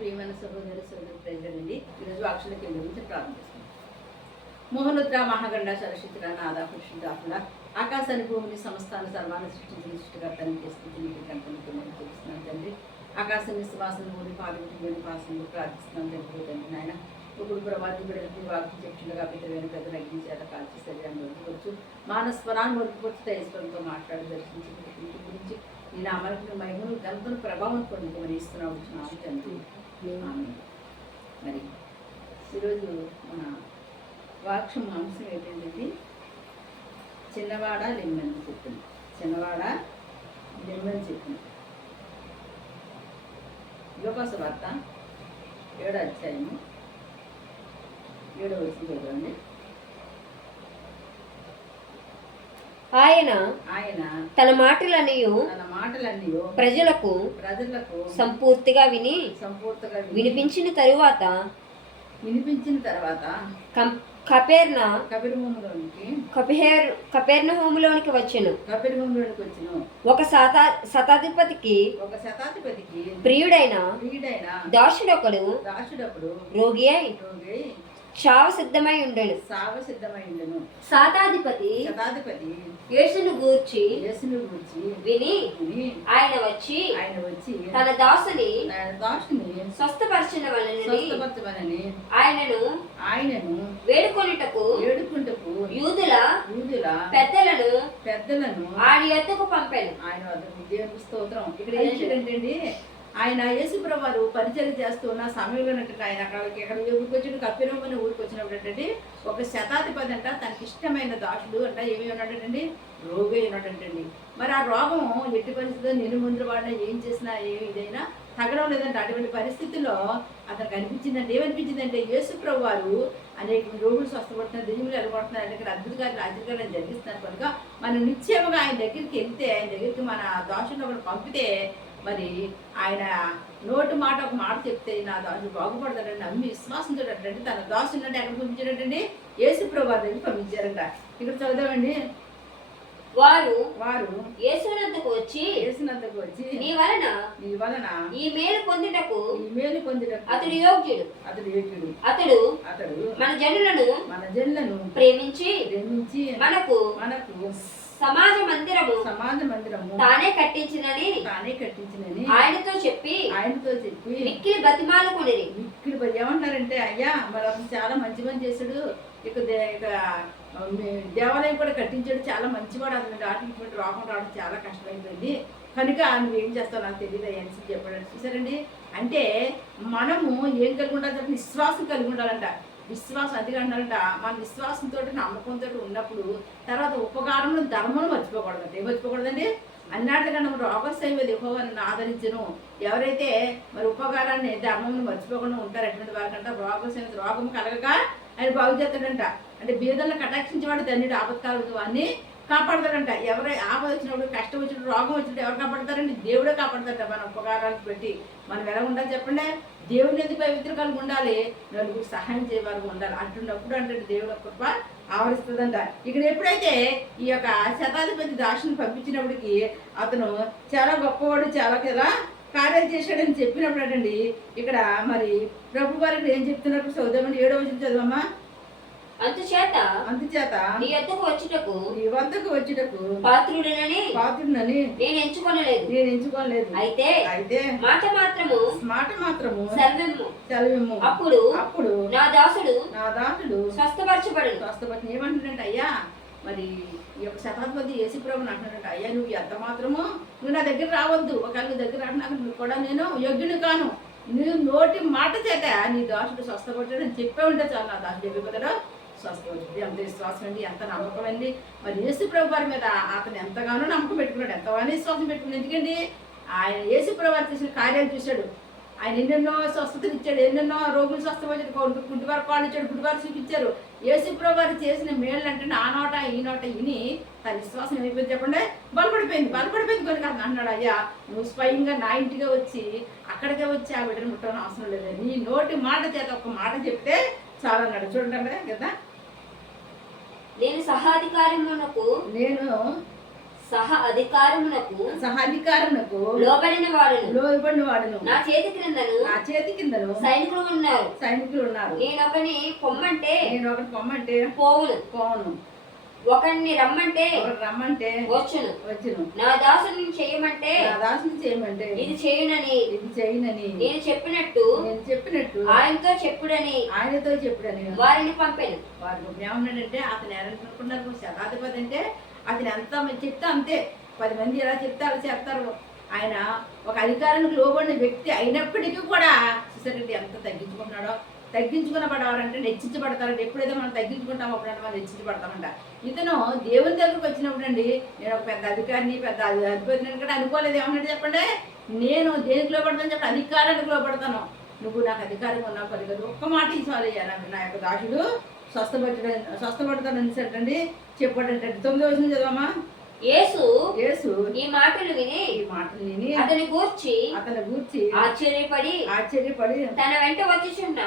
ప్రియమైన సహోదరి ప్రజలండి ఈరోజు అక్షల కేంద్రం గురించి ప్రారంభిస్తున్నాం. మోహనుద్ర మహాగండ సరస్వతిర నాదా పురుషుడాకుల ఆకాశాన్ని భూమిని సంస్థాన సర్వాన్ని సృష్టించిన సృష్టికర్తని స్థితిని కనుకొని చూపిస్తున్నాను తండ్రి. ఆకాశం విశ్వాసం ఊరి పాల్గొని పాసంలో ప్రార్థిస్తున్నాను తండ్రి. తండ్రి నాయన ఇప్పుడు ప్రవాది బిడ్డలకి వాకి చెట్టులుగా పెద్దవైన పెద్దలు అగ్ని చేత కాల్చి శరీరాన్ని వదిలివచ్చు మానస్వరాన్ని వదిలిపోవచ్చు తైస్వరంతో మాట్లాడి దర్శించి ఇంటి గురించి నేను అమలకు మహిమను గంతను ప్రభావం పొందుకొని ఇస్తున్నాను తండ్రి. మరి ఈరోజు మన వాక్షం అంశం ఏంటంటే చిన్నవాడ లెమ్మని చెప్తుంది. చిన్నవాడ లెమ్మని చెప్తుంది. లోకాసు వార్త 7వ అధ్యాయము 7వ వచనం చదవండి. ఆయన తన మాటలన్నీ ప్రజలకు సంపూర్తిగా వినిపించిన తరువాత కపెర్నహూములోనికి వచ్చెను. ఒక శతాధిపతికి ప్రియుడైన దాసుడొకడు రోగి అయి చావ సిద్ధమై ఉండెను. శతాధిపతి యేసును గూర్చి విని ఆయన వచ్చి తన దాసుని స్వస్థపరచిన వలనని ఆయనను వేడుకొనుటకు యూదుల పెద్దలను ఆయన యొద్దకు పంపాను. ఆయన వద్దకు దేవునికి స్తోత్రం. ఇక్కడ ఏంటంటే ఆయన యేసుప్రభువు వారు పరిచయం చేస్తున్న సమయంలో ఆయన ఎక్కడ ఊరికి వచ్చిన కప్పిరమ్మని ఊరికి వచ్చినప్పుడు ఏంటంటే ఒక శతాధిపతి అంట తనకి ఇష్టమైన దాసుడు అంట ఏమి ఉన్నాడండి, రోగి ఉన్నాడంటండి. మరి ఆ రోగం ఎట్టి పరిస్థితుల్లో నిన్ను ముందు వాడినా ఏం చేసినా ఏమి ఇదైనా తగ్గడం లేదంటే అటువంటి పరిస్థితుల్లో అతనికి అనిపించిందంటే ఏమనిపించిందంటే యేసుప్రభువు వారు అనేక రోగులు స్వస్థపడుతున్నారు, దెయ్యములు ఎలగొడుతున్నారు అంటే ఇక్కడ అద్భుతకాలు ఆశ్చర్యాలను జరిగిస్తున్నారు కనుక మనం నిశ్చయముగా ఆయన దగ్గరికి వెళ్తే ఆయన దగ్గరికి మన దాసుని ఒకటి పంపితే మరి ఆయన నోటి మాట ఒక మాట చెప్తే నా దాసుడు బాగుపడతాడని నమ్మి విశ్వాసంతో అంటే తన దాసుని అంటే ఎక్కడ పంపించాడంటే యేసుప్రభువు వారి దగ్గర పంపించారంట. ఇక్కడ చదువుదామండి. వారు యేసునందుకు వచ్చి నీ వలన ఈ మేలు పొందుటకు అతడు యోగ్యుడు. అతడు మన జనులను ప్రేమించి మనకు సమాజ మందిరము తానే కట్టించినని ఆయనతో చెప్పి మిక్కిలి బతిమాలుకొనిరి. ఏమంటారంటే అయ్యా మరి అతను చాలా మంచి పని చేశాడు, ఇక దేవాలయం కూడా కట్టించాడు, చాలా మంచివాడు, అతను ఇటువంటి రోగం రావడం చాలా కష్టమైపోయింది కనుక నువ్వు ఏం చేస్తావు నాకు తెలియదు అని చెప్పాడు. చూసారండి, అంటే మనము ఏం కలిగి ఉండాలి చెప్పి విశ్వాసం కలిగి ఉండాలంట. విశ్వాసం అదిగా అన్నారంట. మన విశ్వాసంతో నమ్మకంతో ఉన్నప్పుడు తర్వాత ఉపకారంలో ధర్మం మర్చిపోకూడదండి. ఏం మర్చిపోకూడదండి అన్నట్లుగా మనం రోగశైలి ఎక్కువని ఆదరించను. ఎవరైతే మరి ఉపకారాన్ని ధర్మం మర్చిపోకుండా ఉంటారు అటువంటి వారికంట రోగం కలగక ఆయన బాగు చేస్తాడంట. అంటే బీదలను కటాక్షించేవాడు ధన్యుడు, ఆపత్కాలతో అన్ని కాపాడతాడంట. ఎవరై ఆపద వచ్చినప్పుడు, కష్టం వచ్చినప్పుడు, రోగం వచ్చినప్పుడు ఎవరు కాపాడతారండి? దేవుడే కాపాడతాడంట. మన ఉపకారాలకు పెట్టి మనం ఎలా ఉండాలి చెప్పండి? దేవుని ఎందుకు పవిత్ర కలిగి ఉండాలి, నలుగురు సహాయం చేయవారు ఉండాలి అంటున్నప్పుడు అంటే దేవుడు కృప ఆవరిస్తుందంట. ఇక్కడ ఎప్పుడైతే ఈ యొక్క శతాధిపతి దాసుని పంపించినప్పటికీ అతను చాలా గొప్పవాడు, చాలా కదా కార్యం చేశాడని చెప్పినప్పుడు అండి ఇక్కడ మరి ప్రభు వారికి ఏం చెప్తున్నప్పుడు చదువుదామని 7వ వచనం చదవమ్మా. అందుచేత నీ వద్దకు వచ్చుటకు పాత్రుడనని నేను ఎంచుకోలేదు. అయితే మాట మాత్రము సెలవిమ్ము. అప్పుడు నా దాసుడు స్వస్థపరచబడును. ఏమంటున్నాడంటే అయ్యా మరి ఈ యొక్క శతాధిపతి యేసుప్రభుని అంటున్నాడంట, అయ్యా నువ్వు ఎంత మాత్రము నువ్వు నా దగ్గర రావద్దు, ఒకవేళ దగ్గర రావడానికి నువ్వు కూడా నేను యోగ్యుని కాను, నువ్వు నోటి మాట చేత నీ దాసుడు స్వస్థపరచడం అని చెప్పే ఉంటే చాలు. నా దాసుడు చెప్పిపోతాడో స్వస్థపడుతుంది. ఎంత విశ్వాసం అండి, ఎంత నమ్మకం అండి. మరి యేసుప్రభు వారి మీద అతను ఎంతగానో నమ్మకం పెట్టుకున్నాడు, ఎంతగానో విశ్వాసం పెట్టుకున్నాడు. ఎందుకండి ఆయన యేసుప్రభు వారు చేసిన కార్యాలు చూశాడు. ఆయన ఎన్నెన్నో స్వస్థతలు ఇచ్చాడు, ఎన్నెన్నో రోగులు స్వస్థపరిచాడు, గుడ్డివారు కాళ్ళు ఇచ్చాడు, గుడ్డివారు చూపించారు. యేసుప్రభు వారు చేసిన మేళ్ళు అంటే ఆ నోట ఈ నోట విని తన విశ్వాసం ఏమైపోయింది చెప్పండి, బలపడిపోయింది కనుక అన్నాడు, అయ్యా నువ్వు స్వయంగా నా ఇంటిగా వచ్చి అక్కడికే వచ్చి ఆ బిడ్డను ముట్టడం అవసరం లేదు, నీ నోటి మాట చేత ఒక మాట చెప్తే చాలా అన్నాడు. చూడండి కదా, నేను సహ అధికారమునకు లోబడిన వాడును నా చేతి క్రిందను సైనికులు ఉన్నారు. నేను ఒకని పొమ్మంటే పోవును, ఒకరిని రమ్మంటే వచ్చును. నా దాసుని చేయమంటే ఇది చేయునని నేను చెప్పినట్టు ఆయనతో చెప్పుడని వారిని పంపాను. వారు ఏమన్నాడంటే అతను ఎవరనుకున్నారు శతాధిపతి అంటే అతను ఎంత చెప్తే అంతే, 10 మంది ఎలా చెప్తే అలా చేస్తారు. ఆయన ఒక అధికారానికి లోబడిన వ్యక్తి అయినప్పటికీ కూడా చూసారంటే ఎంత తగ్గించుకున్నపడవారంటే హెచ్చించబడతారంటే. ఎప్పుడైతే మనం తగ్గించుకుంటామో అప్పుడంటే మనం హెచ్చించబడతామంట. ఇతను దేవుని దగ్గరకు వచ్చినప్పుడు అండి, నేను ఒక పెద్ద అధికారిని పెద్ద అధిపతిని కూడా అనుకోలేదు. ఏమన్నాడు చెప్పండి, నేను దేనికి లోపడతాను చెప్పండి, అధికారానికి లోపడతాను. నువ్వు నాకు అధికారం ఉన్నావు పలికదు, ఒక్క మాట ఇచ్చాలి నా యొక్క దాసుడు స్వస్థపడతాను అనేసండి చెప్పాడంటే. 9వ వచనం చదవమ్మా. యేసు ఈ మాటలు విని అతని గూర్చి ఆశ్చర్యపడి తన వెంట వచ్చిచున్న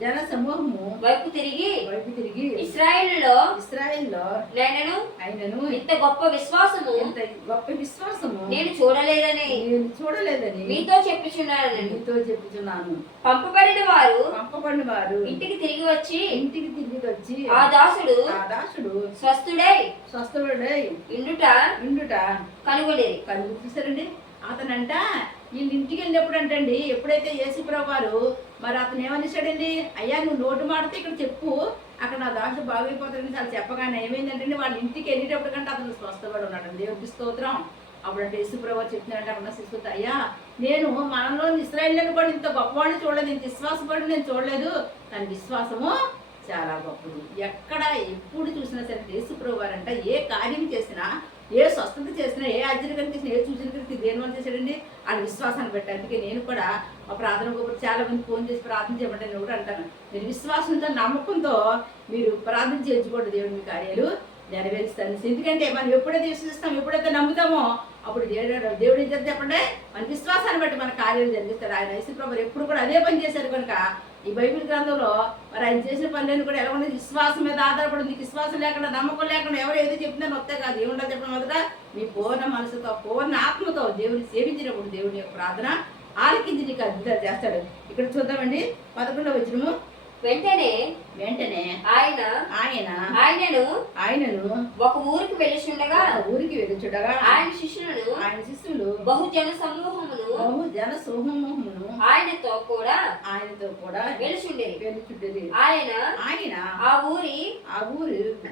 జన సమూహము వైపు తిరిగి ఇశ్రాయేలులో నేనను ఇంత గొప్ప విశ్వాసము నేను చూడలేదని మీతో చెప్పుచున్నాను. పంపబడిన వారు ఇంటికి తిరిగి వచ్చి ఆ దాసుడు స్వస్థుడై ఇండుట కనుగొనేది. చూసారండి, అతనంట వీళ్ళు ఇంటికి వెళ్ళినప్పుడు అంటండి, ఎప్పుడైతే యేసుప్రభువు వారు మరి అతను ఏమనిసాడండి, అయ్యా నువ్వు నోటు మాడితే ఇక్కడ చెప్పు, అక్కడ నా దాసు బాగైపోతాడని చాలా చెప్పగానే ఏమైందంటే వాళ్ళ ఇంటికి వెళ్ళేటప్పుడు కంటే అతను స్వస్థపడి ఉన్నాడు. దేవుడికి స్తోత్రం. అప్పుడంటే యేసుప్రభువు వారు చెప్తున్నాడంటే అక్కడ శిశువుతో, అయ్యా నేను మనలో ఇశ్రాయేలుని కూడా ఇంత గొప్పవాడిని చూడలేదు, ఇంత విశ్వాసపడి నేను చూడలేదు, తన విశ్వాసము చాలా గొప్పది. ఎక్కడ ఎప్పుడు చూసినా సరే యేసుప్రభువు వారంట ఏ కార్యం చేసినా, ఏ స్వస్థత చేసినా, ఏ ఆశ్చర్యకరం చేసినా, ఏ సూచన కలిసి దేని వల్ల చేశాడండి, ఆ విశ్వాసాన్ని బట్టి. అందుకే నేను కూడా మా ప్రార్థన గొప్ప చాలా మంది ఫోన్ చేసి ప్రార్థన చేయమంటే నేను కూడా అంటాను, మీరు విశ్వాసంతో నమ్మకంతో మీరు ప్రార్థన చేయించుకోండి, దేవుడు మీ కార్యాలు నెరవేరుస్తాను. ఎందుకంటే మనం ఎప్పుడైతే విశ్వసిస్తాం, ఎప్పుడైతే నమ్ముతామో అప్పుడు దేవుడు ఏం చేస్తే చెప్పండి, మన విశ్వాసాన్ని బట్టి మన కార్యాలు జరిగిస్తారు. ఆయన యేసుప్రభువు ఎప్పుడు కూడా అదే పని చేశారు కనుక ఈ బైబిల్ గ్రంథంలో మరి ఆయన చేసిన పనులన్నీ కూడా ఎలా ఉన్నది, విశ్వాసం మీద ఆధారపడింది. విశ్వాసం లేకుండా నమ్మకం లేకుండా ఎవరు ఏదో చెప్తున్నారో వస్తే కాదు. ఏముండాలి చెప్పడం మొదట మీ పూర్ణ మనసుతో పూర్ణ ఆత్మతో దేవుని సేవించినప్పుడు దేవుని యొక్క ప్రార్థన ఆలకించి నీకు అద్భుతాలు చేస్తాడు. ఇక్కడ చూద్దామండి 11వ వచనము. వెంటనే ఆయనను ఒక ఊరికి వెళ్ళుచుండగా ఆయన శిష్యులు బహుజన సమూహమును ఆయనతో కూడా వెళ్ళుచుండేది. ఆయన ఆ ఊరి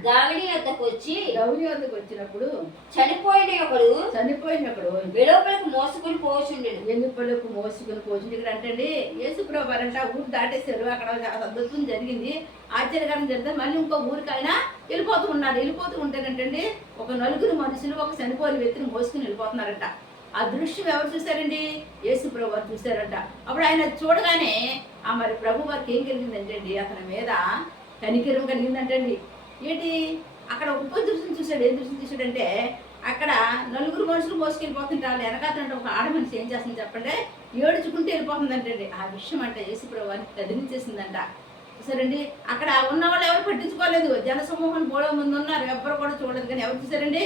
గావిడి వద్దకు వచ్చినప్పుడు చనిపోయిన ఒకడు వెలుపలకు మోసుకొని పోచుండెను. ఇక్కడ అంటే యేసుప్రభువు వారంట ఊరు దాటేశారు. అక్కడ అద్భుతం జరిగింది, ఆశ్చర్యకరం జరిగింది. మళ్ళీ ఇంకో ఊరికి ఆయన వెళ్ళిపోతూ ఉంటేనంటండి ఒక 4 మనుషులు ఒక చనిపోయిన వ్యక్తిని మోసుకుని వెళ్ళిపోతున్నారంట. ఆ దృశ్యం ఎవరు చూశారండి, యేసుప్రభువు వారు చూశారంట. అప్పుడు ఆయన చూడగానే మరి ప్రభు వారికి ఏం కలిగిందంటే అండి, అతని మీద కనికరం కలిగిందంటండి. ఏంటి అక్కడ ఇంకో దృశ్యం చూశాడు. ఏం దృశ్యం చూశాడంటే, అక్కడ 4 మనుషులు మోసుకెళ్ళిపోతుంటారు. వెనకాలంటే ఒక ఆడ మనిషి ఏం చేస్తుంది చెప్పండి, ఏడుచుకుంటూ వెళ్ళిపోతుందంటండి. ఆ విషయం అంటే యేసుప్రభువు వారిని కదిలించేసిందంట. చూసారండి, అక్కడ ఉన్న వాళ్ళు ఎవరు పట్టించుకోలేదు. జనసమూహం బోళ ముందు ఉన్నారు, ఎవరు కూడా చూడలేదు. కానీ ఎవరు చూసారండి,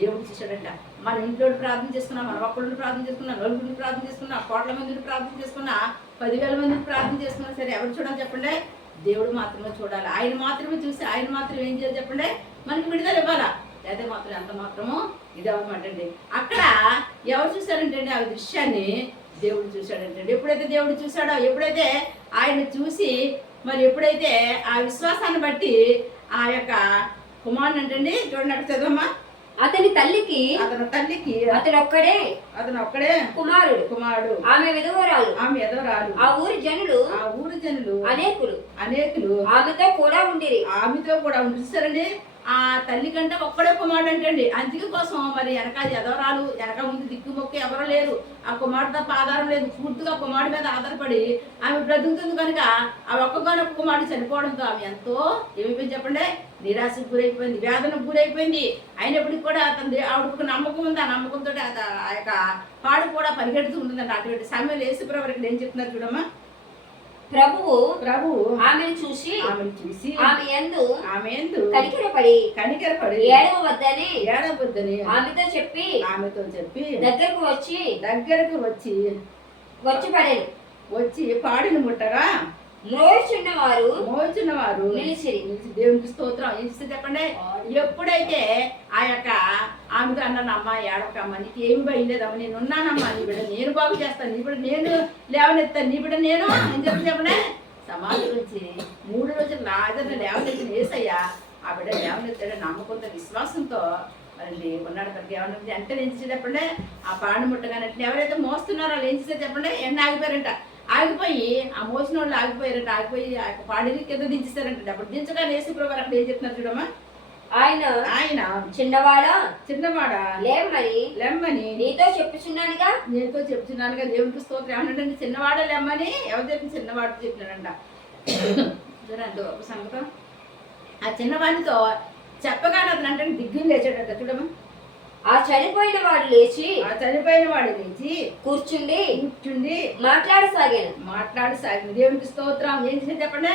దేవుడు చూశాడంట. మన ఇంట్లో ప్రార్థన చేసుకున్నా, మన ఒక్కళ్ళు ప్రార్థన చేసుకున్నా, 4 ప్రార్థన చేసుకున్నా, 1 కోట్ల మందిని ప్రార్థన చేసుకున్నా, 10,000 మందిని ప్రార్థన చేసుకున్నా సరే ఎవరు చూడాలి చెప్పండి, దేవుడు మాత్రమే చూడాలి. ఆయన మాత్రమే చూసి ఆయన మాత్రం ఏం చేయాలి చెప్పండి, మనకి విడుదల ఇవ్వాలా. అయితే మాత్రం ఎంత మాత్రమో ఇది అవ్వమాట అండి. అక్కడ ఎవరు చూశారంటే ఆ దృశ్యాన్ని దేవుడు చూశాడంటండి. ఎప్పుడైతే దేవుడు చూశాడో, ఎప్పుడైతే ఆయన చూసి మరి ఎప్పుడైతే ఆ విశ్వాసాన్ని బట్టి ఆ యొక్క కుమారుని అంటండి, చూడండి అక్కడ చదవమ్మా. అతని తల్లికి అతను ఒక్కడే కుమారుడు, ఆమె విధవరాలు. ఆ ఊరి జనులు అనేకులు ఆమెతో కూడా ఉండిరి. చూసారండి, ఆ తల్లి కంటే ఒక్కడే కుమారుడు అంటండి. అందుకే కోసం మరి వెనక ముందు దిక్కుమొక్క ఎవరో లేరు. ఆ కుమారుడు తప్ప ఆధారం లేదు. పూర్తిగా కుమారుడు మీద ఆధారపడి ఆమె బ్రతుకుతుంది కనుక ఆ ఒక్కగానొక్క కుమారుడు చనిపోవడంతో ఆమె ఎంతో ఏమైపోయింది చెప్పండి, నిరాశకు గురైపోయింది, వేదనకు గురైపోయింది. అయినప్పటికీ కూడా ఆవిడకు నమ్మకం ఉంది. ఆ నమ్మకంతో ఆ యొక్క పాడు కూడా పరిగెడుతూ ఉంటుందండి. అటువంటి సమయంలో యేసుప్రభువు వారికి ఏం చెప్తున్నారు చూడమ్మా. ప్రభువు ప్రభువు ఆమెను చూసి ఆమె యందు కనికరపడి ఏడవవద్దని ఆమెతో చెప్పి దగ్గరకు వచ్చి పాడిన ముట్టగా మోచున్నవారు నిలిచిరి. దేవునికి స్తోత్రం. ఏం చెప్పండి, ఎప్పుడైతే ఆ యొక్క ఆమెతో అన్నానమ్మా ఏడవకమ్మా, నీకు ఏమి భయలేదమ్మా, నేను ఉన్నానమ్మా, నీ బిడ్డ నేను బాగు చేస్తాను, నీ బిడ్డ నేను లేవనెత్తాను, నీ బిడ్డ నేను అని చెప్పండి. సమాధి నుంచి 3 రోజులు లాజర్ని లేవనెత్తిన యేసయ్య ఆ బిడ్డ లేవనెత్తాడు నమ్మకంతో విశ్వాసంతో మరి ఉన్నాడు. కనుక ఏమన్నా అంటే ఏం చేసేది చెప్పండి, ఆ పాడు ముట్టగానే ఎవరైతే మోస్తున్నారో వాళ్ళు ఏం చేసేది చెప్పండి, ఎండ ఆగిపోయారంట. ఆగిపోయి ఆ మోసిన వాళ్ళు ఆగిపోయారంట. ఆగిపోయి ఆ యొక్క పాడిని కింద దించేశారంట. అప్పుడు దించగానే యేసు ప్రభు అక్కడ ఏం చెప్తున్నారు చూడమ్మా, ఆయన చిన్నవాడా లెమ్మని నీతో చెప్పుచున్నానుగా దేవునికి స్తోత్రం. ఏమన్నాడండి, చిన్నవాడా లెమ్మని ఎవరు చెప్పి చిన్నవాడు చెప్పినాడంట. అంత గొప్ప సంగతం. ఆ చిన్నవాడితో చెప్పగానే అతను అంటే దిగ్గులు లేచాడంట. చూడమ్మా, ఆ చనిపోయిన వాడు లేచి కూర్చుండి మాట్లాడసాగాను. దేవునికి స్తోత్రం. ఏం చేసి చెప్పండి,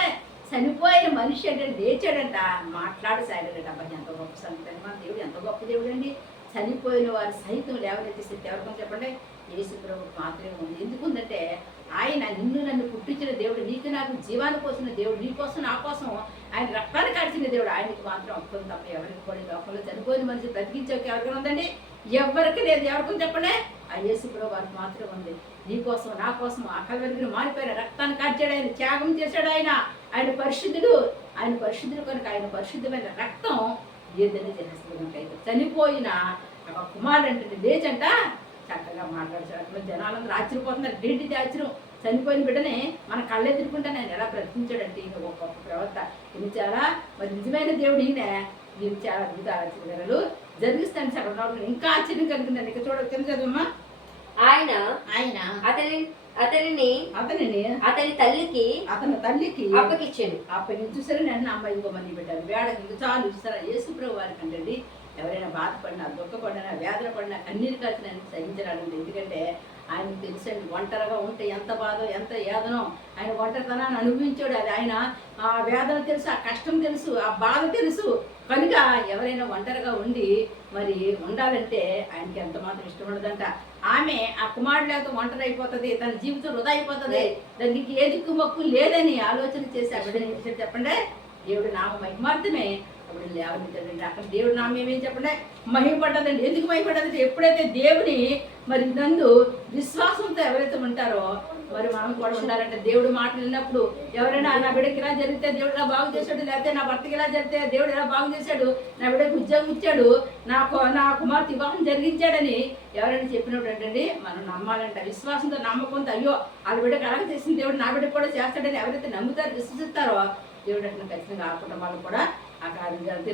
చనిపోయిన మనిషి అంటే లేచాడంట, మాట్లాడసాగాడంట. అబ్బాయి ఎంత గొప్ప సంగతి. మన దేవుడు ఎంత గొప్ప దేవుడు అండి. చనిపోయిన వారు సైతం లేవనెత్తి శక్తి ఎవరికని చెప్పండి, యేసు ప్రభువుకు మాత్రమే ఉంది. ఎందుకుందంటే ఆయన నిన్ను నన్ను పుట్టించిన దేవుడు, నీకు నాకు జీవాన్ని పోసిన దేవుడు, నీ కోసం నా కోసం ఆయన రక్తాన్ని కాల్చిన దేవుడు. ఆయనకి మాత్రం ఒక్కరు తప్ప ఎవరికి కూడా లోకంలో చనిపోయిన మనిషి బ్రతికించే ఎవరికైనా ఉందండి, ఎవరికి లేదు. ఎవరికని చెప్పండి, ఆ యేసు ప్రభు వారికి మాత్రం ఉంది. నీ కోసం నా కోసం ఆ కల్వరిని మారిపోయిన రక్తాన్ని కాల్చాడు ఆయన, త్యాగం చేశాడు ఆయన పరిశుద్ధుడు. ఆయన పరిశుద్ధుడు కనుక ఆయన పరిశుద్ధమైన రక్తం ఏదని చేస్తుంది కనుక అయితే చనిపోయిన ఒక కుమారుడు అంటే లేచంట చక్కగా మాట్లాడారు. జనాలందరూ ఆశ్చర్యపోతున్నారు. ఏంటిది ఆశ్చర్యం, చనిపోయిన బిడ్డనే మన కళ్ళే తిరుగుకుంటాను ఆయన ఎలా బ్రతికించాడంటే ఈయన ఒక గొప్ప ప్రవర్త. ఇది చాలా మరి నిజమైన దేవుడు ఈయన. దీన్ని చాలా అద్భుత ఆశ్చర్యాలు జరిగిస్తాను సార్. ఇంకా ఆశ్చర్యం కలిగిందండి. ఇక చూడ చదువమ్మా, ఆయన అతని తల్లికి అప్పగించాడు. చూసారా నేను అమ్మాయి ఇంకో మంది పెట్టారు వేడకి ఇంకా చాలు. చూసారా యేసు ప్రభు వారికి అంటండి, ఎవరైనా బాధపడినా దుఃఖపడినా వేదన పడినా కన్నీరు కాల్చిన సహించరాలండి. ఎందుకంటే ఆయనకు తెలుసండి ఒంటరిగా ఉంటే ఎంత బాధో ఎంత వేదనో. ఆయన ఒంటరితనాన్ని అనుభవించాడు. అది ఆయన ఆ వేదన తెలుసు, ఆ కష్టం తెలుసు, ఆ బాధ తెలుసు. కనుక ఎవరైనా ఒంటరిగా ఉండి మరి ఉండాలంటే ఆయనకి ఎంత మాత్రం ఇష్టం ఉండదంట. ఆమె ఆ కుమారుడు లేకపోతే ఒంటరి అయిపోతుంది, తన జీవితం వృధా అయిపోతుంది, దానికి ఏ దిక్కు మొక్కు లేదని ఆలోచన చేసి అక్కడ చెప్పండి దేవుడు నామ మహిమార్థమే అప్పుడు లేవనెత్తాడండి. అక్కడ దేవుడు నామం ఏమేం చెప్పండి మహిమపడ్డదండి. ఎందుకు మహిమపడ్డదంటే ఎప్పుడైతే దేవుని మరి నందు విశ్వాసంతో ఎవరైతే ఉంటారో మరి మనం కూడా ఉండాలంటే దేవుడు మాటలు విన్నప్పుడు ఎవరైనా నా బిడ్డకి ఇలా జరిగితే దేవుడు ఇలా బాగు చేశాడు, లేకపోతే నా భర్తకి ఇలా జరిగితే దేవుడు ఇలా బాగు చేశాడు, నా బిడ్డకి ఉద్యోగం ఇచ్చాడు, నా కుమార్తె వివాహం జరిగించాడని ఎవరైనా చెప్పినప్పుడు ఏంటండి మనం నమ్మాలంట. విశ్వాసంతో నమ్మకంతో అయ్యో వాళ్ళ బిడ్డకి అలాగే చేసిన దేవుడు నా బిడ్డకు కూడా చేస్తాడని ఎవరైతే నమ్ముతారో విశ్వసిస్తారో దేవుడు అట్లా ఖచ్చితంగా ఆ కుటుంబాలు కూడా ఆ కార్యం జరుగుతుంది.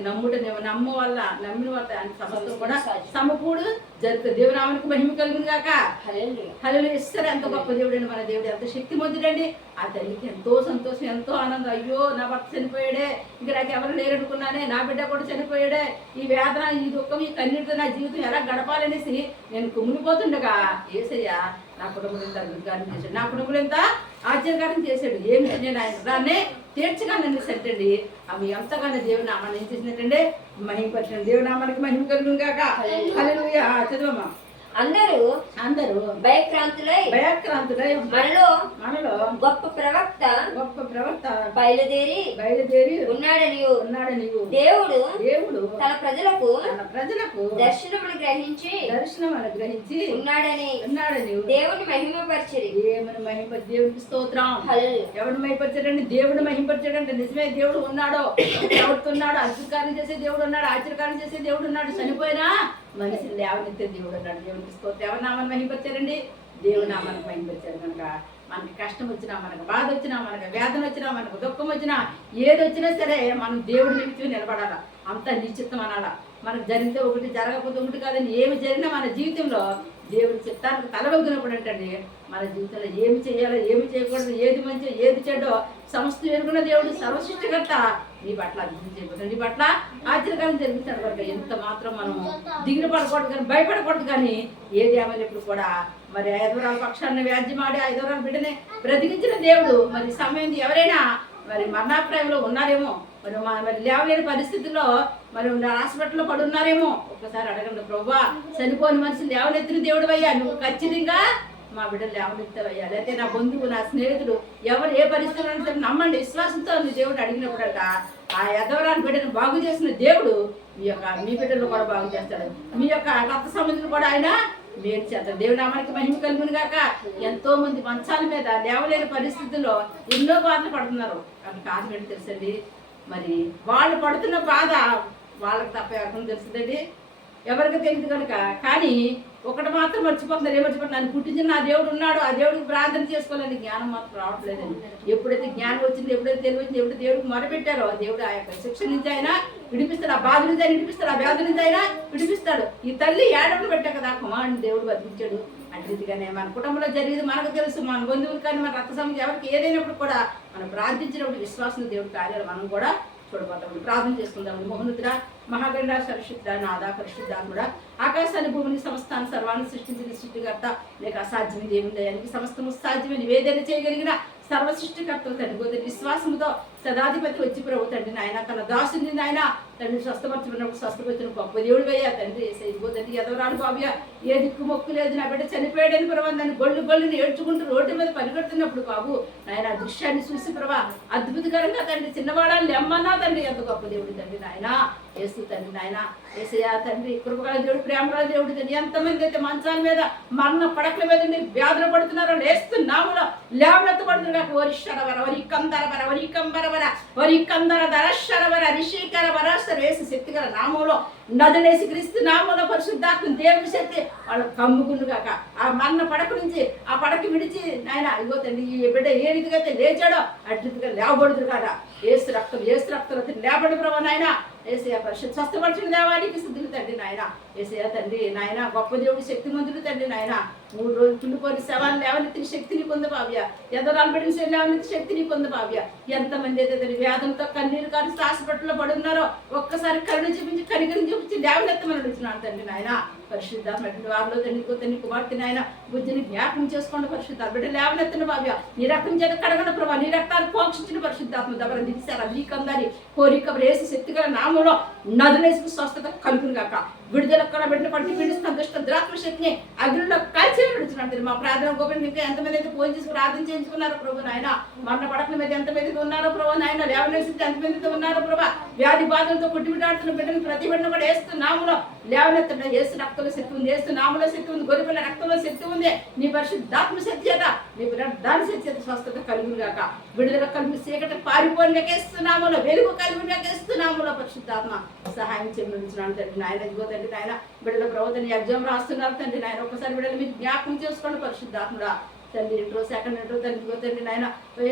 నమ్మిన వాళ్ళ సమస్యలు కూడా సమకూడు జరుగుతుంది. దేవునామానికి మహిమ కలుగును గాక. హల్లెలూయా. ఇస్తారు ఎంత గొప్ప దేవుడు అండి మన దేవుడు, ఎంత శక్తిమంతుడండి. ఆ తల్లికి ఎంతో సంతోషం, ఎంతో ఆనందం. అయ్యో నా భర్త చనిపోయాడే, ఇంకా నాకు ఎవరు లేరనుకున్నానే, నా బిడ్డ కూడా చనిపోయాడే, ఈ వేదన ఈ దుఃఖం ఈ కన్నీటితో నా జీవితం ఎలా గడపాలనేసి నేను కుమిలిపోతుండగా యేసయ్య నా కుటుంబం ఎంత అద్భుతకారం చేశాడు, నా కుటుంబం ఎంత ఆశ్చర్యకారం చేశాడు. ఏమి నేను ఆయన దాన్ని తీర్చగానే సెట్టండి. అవి ఎంతగానో దేవుని నామాన్ని ఏం చేసినట్టండి మహిమపరిచిన దేవుని నామానికి మహిమ కలుగును గాక. హల్లెలూయా. చదువమ్మా. అందరూ భయక్రాంతులై మనలో గొప్ప ప్రవక్త బయలుదేరి ఉన్నాడని దేవుడు తన ప్రజలకు దర్శనమును గ్రహించి ఉన్నాడని దేవుని మహిమపరిచిరి. దేవునికి స్తోత్రం. ఎవరిని మహిమపరిచాడండి? దేవుడు మహిమపరిచాడంటే నిజమే దేవుడు ఉన్నాడో, ఎవడుతున్నాడు, అద్భుతకార్యం చేసే దేవుడు ఉన్నాడు, ఆశ్చర్యకార్యం చేసే దేవుడు ఉన్నాడు, చనిపోయినా మనిషిని లేవనెత్తే దేవుడు ఉన్నాడు. దేవునికి స్తోత్రం. ఎవరి నామాన్ని మహిమపరిచారండి? దేవుడి నామాన్ని మహిమపరిచారు. కనుక మనకి కష్టం వచ్చినా, మనకు బాధ వచ్చినా, మనకు వేదన వచ్చినా, మనకు దుఃఖం వచ్చినా, ఏది వచ్చినా సరే మనం దేవుడి నిమిత్తం నిలబడాలా. అంతా నిశ్చిత్తం అనాలా. మనకు జరిగితే ఒకటి, జరగకపోతే ఒకటి కాదని ఏమి జరిగినా మన జీవితంలో దేవుడి చిత్తానికి తలవగ్గినప్పుడు ఏంటండి మన జీవితంలో ఏమి చేయాలో ఏమి చేయకూడదు, ఏది మంచి ఏది చెడ్డో సమస్త ఎరుగున్న దేవుడు సర్వసృష్టికర్త నీ పట్ల అభివృద్ధి చేయకూడదు, నీ పట్ల ఆశ్చర్యకాలం జరిగిస్తాడు. కనుక ఎంత మాత్రం మనము దిగులు పడకూడదు కానీ భయపడకూడదు. కానీ ఏది ఏమైనప్పుడు కూడా మరి ఐదవరాల పక్షాన్ని వ్యాజ్యమాడి ఐదవరాల బిడ్డని బ్రతికించిన దేవుడు మరి సమయం ఎవరైనా మరి మరణాప్రాయంలో ఉన్నారేమో, మరి లేవలేని పరిస్థితుల్లో మరి హాస్పిటల్లో పడి ఉన్నారేమో, ఒక్కసారి అడగండి, ప్రభువా చనిపోని మనిషి లేవనెత్తిన దేవుడు అయ్యా, నువ్వు ఖచ్చితంగా మా బిడ్డలు లేవనెత్తవయ్యా. లేకపోతే నా బంధువు, నా స్నేహితుడు ఎవరు ఏ పరిస్థితుల్లో సరే నమ్మండి, విశ్వాసంతో నీ దేవుడు అడిగినప్పుడట ఆ యదవరాని బిడ్డను బాగు చేసిన దేవుడు మీ బిడ్డలు కూడా బాగు చేస్తాడు. మీ యొక్క రక్త సంబంధులు కూడా ఆయన మేలు చేస్తాడు. దేవుడు నామానికి మహిమ కలుగును గాక. ఎంతో మంది మంచాల మీద లేవలేని పరిస్థితుల్లో ఎన్నో బాధలు పడుతున్నారు. అది కారణం ఏంటి తెలుసండి, మరి వాళ్ళు పడుతున్న బాధ వాళ్ళకి తప్ప ఎవరికి తెలుస్తుందండి, ఎవరికి తెలియదు కనుక. కానీ ఒకటి మాత్రం మర్చిపోతున్నారు, ఏం మర్చిపోతున్నారు, నన్ను పుట్టించిన నా దేవుడు ఉన్నాడు, ఆ దేవుడికి ప్రార్థన చేసుకోవాలని జ్ఞానం మాత్రం రావట్లేదండి. ఎప్పుడైతే జ్ఞానం వచ్చింది, ఎప్పుడైతే తెలివి వచ్చింది, ఎప్పుడైతే దేవుడికి మొరపెట్టారో ఆ దేవుడు ఆ యొక్క శిక్ష నుంచి అయినా విడిపిస్తాడు, ఆ బాధ నుంచి అయినా విడిపిస్తాడు, ఆ వ్యాధి నుంచి అయినా విడిపిస్తాడు. ఈ తల్లి ఏడవలు పెట్టా కదా కుమారుని దేవుడు బతికించాడు. అట్టిగానే మన కుటుంబంలో జరిగేది మనకు తెలుసు, మన బంధువులు కానీ మన రక్త సంబంధం ఎవరికి ఏదైనప్పుడు కూడా మనం ప్రార్థించినప్పుడు విశ్వాసం దేవుడి కార్యాలు మనం కూడా చూడబోతాం. ప్రార్థన చేసుకుందాం. మహోన్నతుడా, మహాగండ సరశుద్ధ నాదా పరిశుద్ధ కూడా ఆకాశాన్ని భూమిని సమస్తాన్ని సర్వాన్ని సృష్టించిన సృష్టికర్త, నీకు అసాధ్యమైనది ఏముంది, నీకు సమస్తము సాధ్యమని వేదన చేయగలిగిన సర్వ సృష్టికర్తలు తండ్రి, గోద విశ్వాసంతో సదాధిపతి వచ్చి ప్రభు తండ్రి నాయన తన దాసుని నాయన తండ్రి స్వస్థపరచుకున్నప్పుడు స్వస్థపరిచిన గొప్ప దేవుడు అయ్యా తండ్రి. తండ్రి ఎదవరాలు బాబుయా, ఏ దిక్కు మొక్కు లేదు, నా బిడ్డ చనిపోయాడని ప్రభావం దాన్ని గొళ్ళుని ఏడ్చుకుంటూ రోడ్డు మీద పరిగెడుతున్నప్పుడు బాబు నాయన దృశ్యాన్ని చూసి ప్రభా అద్భుతకరంగా తండ్రి చిన్నవాడాన్ని అమ్మన్నా తండ్రి, ఎంత గొప్ప దేవుడు తండ్రి నాయన. ఏసు తండ్రి నాయన, ఏసయ్యా తండ్రి, కృపగల దేవుడు, ప్రేమగల దేవుడు తండ్రి. ఎంతమంది అయితే మంచాల మీద మరణ పడకల మీద వ్యాధులు పడుతున్నారో లేస్తున్నాములో లేవనెత్తబడుతున్నారు. వరిషరవర వరి కందరవర వరి కంబరవర వరి కందర ధరశరవర రిషికర వరసర వేసి శక్తిగల నామంలో నదులేసి క్రీస్తు నామంలో పరిశుద్ధాత్మ దేవుని శక్తి వాళ్ళు కమ్ముకుండు కాక ఆ మరణ పడక నుంచి ఆ పడక విడిచి నాయన ఇగో తండ్రి ఈ బిడ్డ ఏ రీతిగా అయితే లేచాడో అట్లా లేవబడుతురు కదా. ఏసు రక్తంలో లేబడి ప్రభావ నాయన ఏసయ్య పరిశుద్ధ స్వస్థపరిచిన దేవానికి స్థుతులు తండ్రి నాయన. ఏసయ్య తండ్రి నాయన గొప్ప దేవుడి శక్తిమంతుడు తండ్రి నాయన. 3 రోజులు తుండిపోయిన శవాన్ని లేవనెత్తిన శక్తిని పొంద భావ్య, ఎదరాలు పడిన లేవనెత్తిన శక్తిని పొంద భావ్య. ఎంతమంది అయితే తండ్రి వ్యాధులతో కన్నీరు కానీ హాస్పిటల్లో పడి ఉన్నారో ఒక్కసారి కరుణ చూపించి కనికరం చూపించి లేవనెత్తమని అడుగుతున్నాను తండ్రి నాయన. పరిశుద్ధాత్మ వారిలో తండ్రి కుమార్తె నాయన బుద్ధిని జ్ఞాపకం చేసుకోండి. పరిశుద్ధ బిడ్డ లేవనెత్తిన భావ్య, నీ రక్తం చేత కడగన ప్రభావ, నీ రక్తాన్ని పోషించిన పరిశుద్ధాత్మ దగ్గర దిశారా నీకందారి కోరిక వేసి శక్తిగల నామంలో నదులేసి స్వస్థత కలుగును గాక. విడుదల కూడా బిడ్డ పట్టి పీడిస్తున్న దుష్ట దురాత్మ శక్తిని అగ్నిలో కాల్చి నడుచున్నాడు. మా ప్రార్థన గోపని ఇంకా ఎంతమంది అయితే ఫోన్ చేసి ప్రార్థన చేయించుకున్నారో ప్రభు నాయన. మరణ పడకల మీద ఎంతమంది ఉన్నారో ప్రభు నాయన, లేవనేసి ఎంతమంది ఉన్నారో ప్రభా. వ్యాధి బాధలతో కొట్టిమిటాడుతున్న బిడ్డను ప్రతి బిడ్డను కూడా వేస్తున్నాములో లేవనెత్తున్న ఏసు రక్తంలో శక్తి ఉంది, ఏసు నామంలో శక్తి ఉంది, గొర్రెపిల్ల రక్తంలో శక్తి ఉంది. నీ పరిశుద్ధాత్మ శక్తి చేత నీ దాని శక్తి చేత స్వస్థత కలుగును గాక. విడుదల కలిపి చీకటి పారిపోయినకేస్తున్నాములో వెలుగు కలిగినకేస్తున్నాములో పరిశుద్ధాత్మ సహాయం చేయమని తండ్రి నాయన. ఇదిగో తండ్రి నాయన బిడ్డల ప్రవర్తన ఎగ్జామ్ రాస్తున్నారు తండ్రి నాయన. ఒక్కసారి బిడ్డలు మీరు జ్ఞాపకం చేసుకోండి పరిశుద్ధాత్ముడా తండ్రి. ఇంట్రో సెకండ్ ఇంట్రో తండ్రి తండ్రి నాయన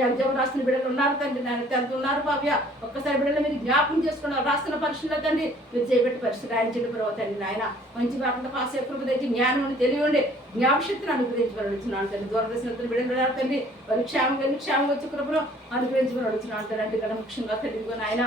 ఎగ్జామ్ రాస్తున్న బిడ్డలు ఉన్నారు తండ్రి నాయన. 10th ఉన్నారు పావ్య. ఒక్కసారి బిడ్డలు మీరు జ్ఞాపకం చేసుకున్నారు రాస్తున్న పరీక్షలో తండ్రి మీరు చేపెట్టి పరీక్ష రాయించండి ప్రభావ తండ్రి నాయన. మంచి కాకుండా పాస్ ఎప్పుడు తెచ్చి జ్ఞానం తెలియండి, జ్ఞాపశక్తిని అనుగ్రహించమని అడుగుతున్నాను తండ్రి. దూరదర్శన బిడ్డలు ఉన్నారు తండ్రి, వారి క్షేమం వచ్చి కృపను అనుగ్రహించమని అడుగుతున్నాను తండ్రి. అంటే కదా ముఖ్యంగా తండ్రి నాయన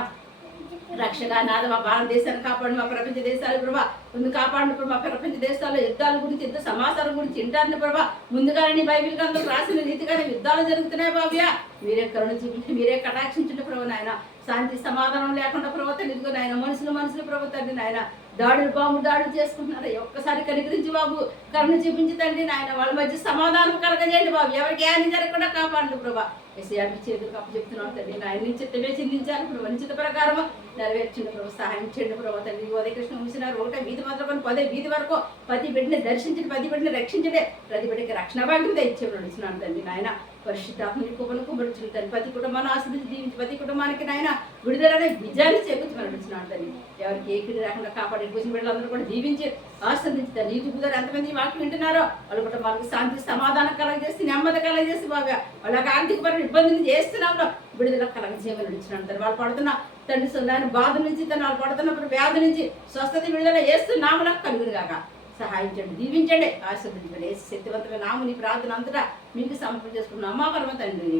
రక్షగా నాద మా భారతదేశాన్ని కాపాడు, మా ప్రపంచ దేశాలు ప్రభా ముందు కాపాడు ప్రభా. ప్రపంచ దేశాల్లో యుద్ధాల గురించి యుద్ధ సమాచారం గురించి ఇంటారని ప్రభా. ముందుగానే బైబిల్ గ్రంథం రాసిన రీతిగానే యుద్ధాలు జరుగుతున్నాయి బాబుయా. మీరే కరుణ చూపించి మీరే కటాక్షించండి ప్రభు నాయన. శాంతి సమాధానం లేకుండా ప్రభుత్వం ఇదిగో నాయన మనుషులు ప్రభుత్వం నాయన దాడులు చేసుకుంటున్నారు. ఒక్కసారి కనికరించి బాబు కరుణ చూపించి తండ్రి నాయన. వాళ్ళ మధ్య సమాధానం కలగజేయండి బాబు, ఎవరికి హాని జరగకుండా కాపాడండి ప్రభా. ఎస్ఐఆర్పి చేతులకు అప్పు చెప్తున్నాను తండ్రి నాయన. నీ చిత్తమే చిందించాలి ప్రభు, మంచిత ప్రకారం నెరవేర్చండి ప్రభు. సహాయం చేయండి ప్రభు తండ్రి. ఉదయకృష్ణ ఉంచినారు 1 వీధి మాత్రం 10 వీధి వరకు 10 బిడ్డని దర్శించండి, 10 బిడ్డని రక్షించండి. ప్రతి బిడ్డకి రక్షణ భాగ్యం తెచ్చేమని నడుస్తున్నాను తండ్రి నాయన. పరిశుద్ధాత్మని కుమరించిన తండ్రి ప్రతి కుటుంబాన్ని ఆశ్రదించి దీవించి ప్రతి కుటుంబానికి నాయన విడుదలనే విజయాన్ని చేకూర్చమని నడుస్తున్నాను తండ్రి. ఎవరికి ఏ కిడి రాకుండా కాపాడి కూర్చుని బిడ్డలందరూ కూడా దీవించి ఆశ్రదించుతారు. ఈ గురుగారు ఎంతమంది వాక్యం వింటున్నారో వాళ్ళ కుటుంబాలకు శాంతి సమాధానం కలగజేసి నెమ్మది కలగజేసి బాగా వాళ్ళకి ఆర్థికపరమైన ఇబ్బందిని చేస్తున్నాము విడుదల కలగజేయమని నడుస్తున్నాను తండ్రి. వాళ్ళు పడుతున్న తండ్రి దాని బాధ నుంచి వాళ్ళు పడుతున్నప్పుడు వ్యాధి నుంచి స్వస్థత విడుదల చేస్తున్నాములకు కలుగును గాక. సహాయించండి, దీవించండి, ఆశీర్వదించండి. ఏ శక్తివంతమైన నాముని ప్రార్థన అంతటా మీకు సమర్పణ చేసుకున్నాం మా పరమ తండ్రి.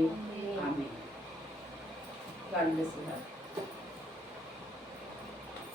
ఆమేన్. God bless you.